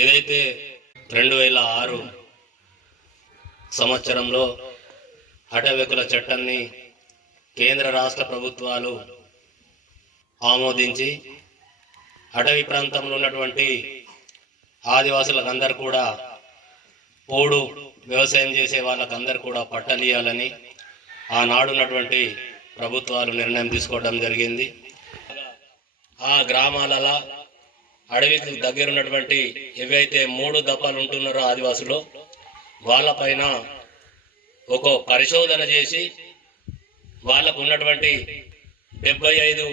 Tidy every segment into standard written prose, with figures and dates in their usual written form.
ఏదైతే 2006 సంవత్సరంలో అటవీకుల చట్టాన్ని కేంద్ర రాష్ట్ర ప్రభుత్వాలు ఆమోదించి అటవీ ప్రాంతంలో ఉన్నటువంటి ఆదివాసులకందరూ కూడా పోడు వ్యవసాయం చేసే వాళ్ళకందరూ కూడా పట్టలియాలని ఆనాడున్నటువంటి ప్రభుత్వాలు నిర్ణయం తీసుకోవడం జరిగింది. ఆ గ్రామాలలో అడవికి దగ్గర ఉన్నటువంటి ఏవైతే 3 దప్పాలు ఉంటున్నారో ఆదివాసులు వాళ్ళపైన ఒక పరిశోధన చేసి వాళ్ళకు ఉన్నటువంటి 75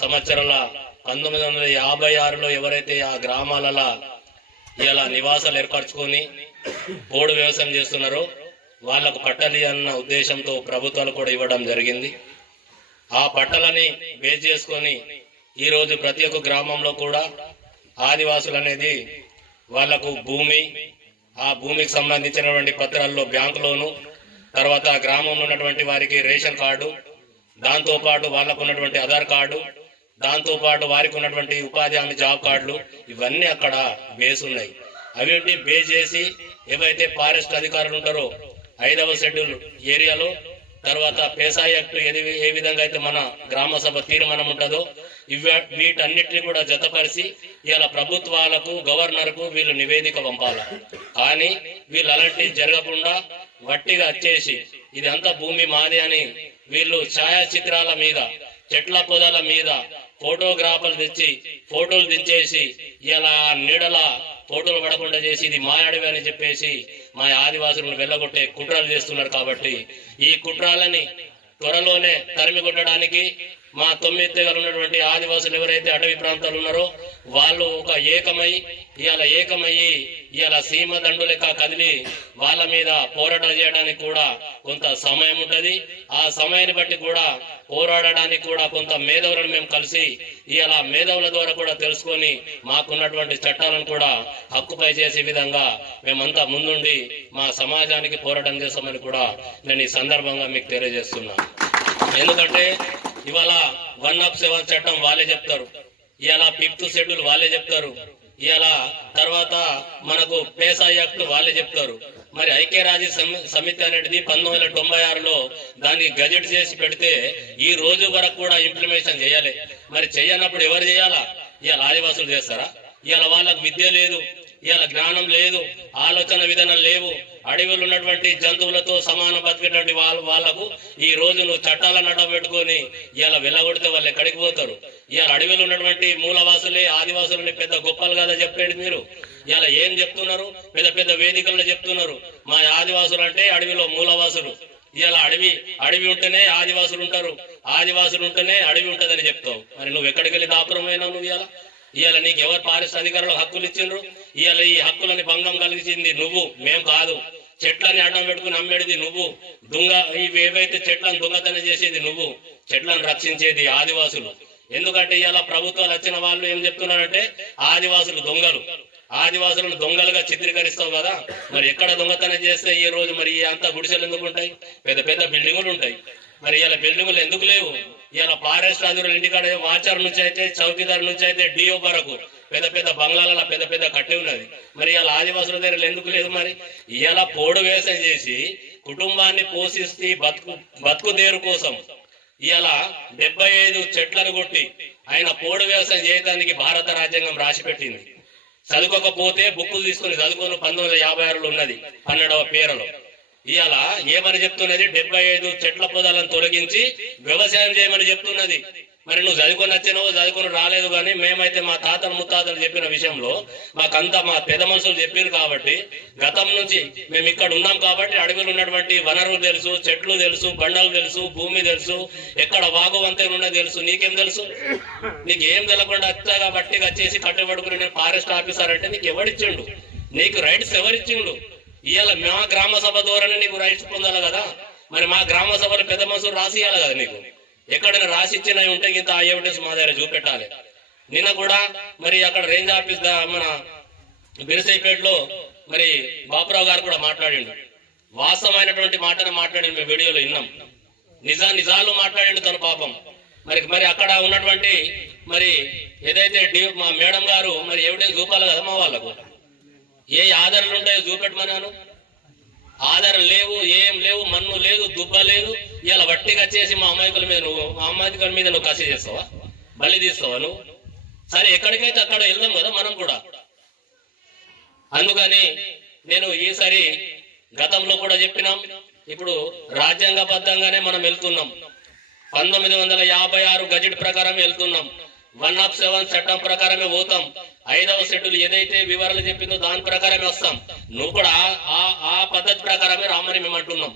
సంవత్సరాల 1956లో ఎవరైతే ఆ గ్రామాలలో ఇలా నివాసాలు ఏర్పరచుకొని పోడు వ్యవసాయం చేస్తున్నారో వాళ్లకు పట్టాలి అన్న ఉద్దేశంతో ప్రభుత్వాలు కూడా ఇవ్వడం జరిగింది. ఆ పట్టాలని బేస్ చేసుకొని ఈరోజు ప్రతి ఒక్క గ్రామంలో కూడా ఆదివాసులు అనేది వాళ్లకు భూమి, ఆ భూమికి సంబంధించినటువంటి పత్రాల్లో బ్యాంకు లోను, తర్వాత గ్రామంలో ఉన్నటువంటి వారికి రేషన్ కార్డు, దాంతోపాటు వాళ్ళకు ఉన్నటువంటి ఆధార్ కార్డు, దాంతోపాటు వారికి ఉన్నటువంటి ఉపాధి హామీ జాబ్ కార్డులు, ఇవన్నీ అక్కడ బేస్ ఉన్నాయి. అవి బేస్ చేసి ఏవైతే ఫారెస్ట్ అధికారులు ఉంటారో 5వ షెడ్యూల్ ఏరియాలో, తర్వాత పేసా యాక్ట్ ఏ విధంగా అయితే మన గ్రామ సభ తీర్మానం ఉంటుందో వీటన్నిటిని కూడా జతపరిచి ఇలా ప్రభుత్వాలకు, గవర్నర్కు వీళ్ళు నివేదిక పంపాలి. కానీ వీళ్ళు అలాంటివి జరగకుండా వట్టిగా వచ్చేసి ఇదంతా భూమి మాది అని వీళ్ళు ఛాయాచిత్రాల మీద, చెట్ల పొదల మీద ఫోటోగ్రాఫర్లు తెచ్చి ఫోటోలు దించేసి ఇలా నీడల ఫోటోలు పడకుండా చేసి ఇది మా అడవి అని చెప్పేసి మా ఆదివాసులను వెళ్ళగొట్టే కుట్రలు చేస్తున్నారు. కాబట్టి ఈ కుట్రాలని త్వరలోనే తరిమి కొట్టడానికి మా 9 తెగలు ఉన్నటువంటి ఆదివాసులు ఎవరైతే అటవీ ప్రాంతాలు ఉన్నారో వాళ్ళు ఒక ఏకమయ్యి ఇలా సీమ దండు లెక్క కదిలి వాళ్ళ మీద పోరాటం చేయడానికి కూడా కొంత సమయం ఉంటది. ఆ సమయాన్ని బట్టి కూడా పోరాడడానికి కూడా కొంత మేధావులను మేము కలిసి ఇలా మేధావుల ద్వారా కూడా తెలుసుకొని మాకున్నటువంటి చట్టాలను కూడా హక్కుపై చేసే విధంగా మేమంతా ముందుండి మా సమాజానికి పోరాటం చేస్తామని కూడా నేను ఈ సందర్భంగా మీకు తెలియజేస్తున్నాను. ఎందుకంటే ఇవాళ 107 చట్టం వాళ్ళే చెప్తారు, ఇవాళ 5th షెడ్యూల్ వాళ్ళే చెప్తారు, ఇవాళ తర్వాత మనకు పేసా యాక్ట్ వాళ్ళే చెప్తారు. మరి ఐక్యరాజ్య సమితి అనేది 1996లో దాన్ని గజెట్ చేసి పెడితే ఈ రోజు వరకు కూడా ఇంప్లిమెంటేషన్ చేయాలి. మరి చేయనప్పుడు ఎవరు చేయాలా? ఇవాళ ఆదివాసులు చేస్తారా? ఇవాళ వాళ్ళకు విద్య లేదు, ఇవాళ జ్ఞానం లేదు, ఆలోచన విధానం లేవు. అడవిలో ఉన్నటువంటి జంతువులతో సమానం బతికేటువంటి వాళ్ళకు ఈ రోజు నువ్వు చట్టాలను అడ్డం పెట్టుకొని ఇలా వెళ్ళగొడితే వాళ్ళు ఎక్కడికి పోతారు? ఇవాళ అడవిలో ఉన్నటువంటి మూలవాసులే ఆదివాసులని పెద్ద గొప్పలు కదా చెప్పండి మీరు. ఇలా ఏం చెప్తున్నారు? పెద్ద పెద్ద వేదికల్లో చెప్తున్నారు మా ఆదివాసులు అంటే అడవిలో మూలవాసులు. ఇలా అడవి ఉంటేనే ఆదివాసులు ఉంటారు, ఆదివాసులు ఉంటేనే అడవి ఉంటదని చెప్తావు. మరి నువ్వు ఎక్కడికి వెళ్ళి దాపురమైనా నువ్వు ఇవాళ నీకు ఎవరు ఫారెస్ట్ అధికారులు హక్కులు ఇచ్చిండ్రు? ఇవాళ ఈ హక్కులని భంగం కలిగించింది నువ్వు, మేము కాదు. చెట్లని అడ్డం పెట్టుకుని అమ్మేది నువ్వు, ఇవి ఏవైతే చెట్లను దొంగతనం చేసేది నువ్వు, చెట్లను రక్షించేది ఆదివాసులు. ఎందుకంటే ఇవాళ ప్రభుత్వాలు వచ్చిన వాళ్ళు ఏం చెప్తున్నారంటే ఆదివాసులు దొంగలు, ఆదివాసులను దొంగలుగా చిత్రీకరిస్తావు కదా. మరి ఎక్కడ దొంగతనం చేస్తే ఈ రోజు మరి అంతా గుడిసెలు ఎందుకు ఉంటాయి? పెద్ద పెద్ద బిల్డింగులు ఉంటాయి. మరి ఇలా బిల్డింగులు ఎందుకు లేవు? ఇలా ఫారెస్ట్ అధికారులు ఇంటికాడ వాచర్ నుంచి అయితే చౌకీదార్ నుంచి అయితే డిఓ వరకు పెద్ద పెద్ద బంగ్లాలలో పెద్ద పెద్ద కట్టి ఉన్నది. మరి ఇలా ఆదివాసుల దగ్గర ఎందుకు లేదు? మరి ఇలా పోడు వ్యవసాయం చేసి కుటుంబాన్ని పోషిస్తే బతుకుదేరు కోసం ఇలా 75 చెట్లను కొట్టి ఆయన పోడు వ్యవసాయం చేయడానికి భారత రాజ్యాంగం రాసి పెట్టింది. చదువుకోకపోతే బుక్కులు తీసుకుని చదువుకొని 1956లో ఉన్నది 12వ పేరలో. ఇవాళ ఏమని చెప్తున్నది? 75 చెట్ల పొదాలను తొలగించి వ్యవసాయం చేయమని చెప్తున్నది. మరి నువ్వు చదువుకొని వచ్చినావు, చదువుకొని రాలేదు. కానీ మేమైతే మా తాతలు ముత్తాతలు చెప్పిన విషయంలో మాకంతా మా పెద్ద మనుషులు చెప్పారు. కాబట్టి గతం నుంచి మేము ఇక్కడ ఉన్నాం కాబట్టి అడవిలో ఉన్నటువంటి వనరులు తెలుసు, చెట్లు తెలుసు, బండలు తెలుసు, భూమి తెలుసు, ఎక్కడ వాగు వంతెన ఉన్నది తెలుసు. నీకేం తెలుసు? నీకేం తెలకుండా అచ్చగా బట్టిగా వచ్చేసి కట్టుబడుకుని నేను ఫారెస్ట్ ఆఫీసర్ అంటే నీకు ఎవడిచ్చిండు? నీకు రైట్స్ ఎవరిచ్చిండు? ఇవాళ మా గ్రామ సభ ద్వారానే నీకు రైట్స్ పొందాలి కదా. మరి మా గ్రామ సభలో పెద్ద మనుషులు రాసి ఇవ్వాలి కదా. నీకు ఎక్కడైనా రాసి ఇచ్చినవి ఉంటే ఇంత ఆ ఎవిడెన్స్ మా దగ్గర చూపెట్టాలి. నిన్న కూడా మరి అక్కడ రేంజ్ ఆఫీస్ మన బిరసైపేటలో మరి బాపురావు గారు కూడా మాట్లాడిండు. వాస్తవమైనటువంటి మాటను మాట్లాడి మేము వీడియోలో విన్నాం. నిజాలు మాట్లాడిండు తన పాపం. మరి అక్కడ ఉన్నటువంటి మరి ఏదైతే మా మేడం గారు మరి ఎవిడెన్స్ చూపాలి కదా మా వాళ్ళకు. ఏ ఆధారాలు ఉంటాయో చూపెట్టమన్నాను. ఆధారం లేవు, ఏం లేవు, మన్ను లేదు, దుబ్బ లేదు. ఇలా వట్టిగా వచ్చేసి మా అమాయకుల మీద నువ్వు కసి చేస్తావా, బలి తీస్తావా నువ్వు? సరే, ఎక్కడికైతే అక్కడ వెళ్దాం కదా మనం కూడా. అందుకని నేను ఈసారి గతంలో కూడా చెప్పినాం, ఇప్పుడు రాజ్యాంగబద్ధంగానే మనం వెళ్తున్నాం. 1956 గజెట్ ప్రకారం వెళ్తున్నాం. 107 చట్టం ప్రకారమే పోతాం. 5వ షెడ్యూల్ ఏదైతే వివరాలు చెప్పిందో దాని ప్రకారమే వస్తాం. నువ్వు కూడా ఆ పద్ధతి ప్రకారమే రామని మేము అంటున్నాం.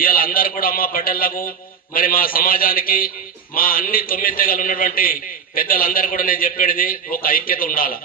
ఇవాళ అందరు కూడా మా పట్టణాలకు, మరి మా సమాజానికి, మా అన్ని 9 తెగలు ఉన్నటువంటి పెద్దలందరూ కూడా నేను చెప్పేది ఒక ఐక్యత ఉండాలి.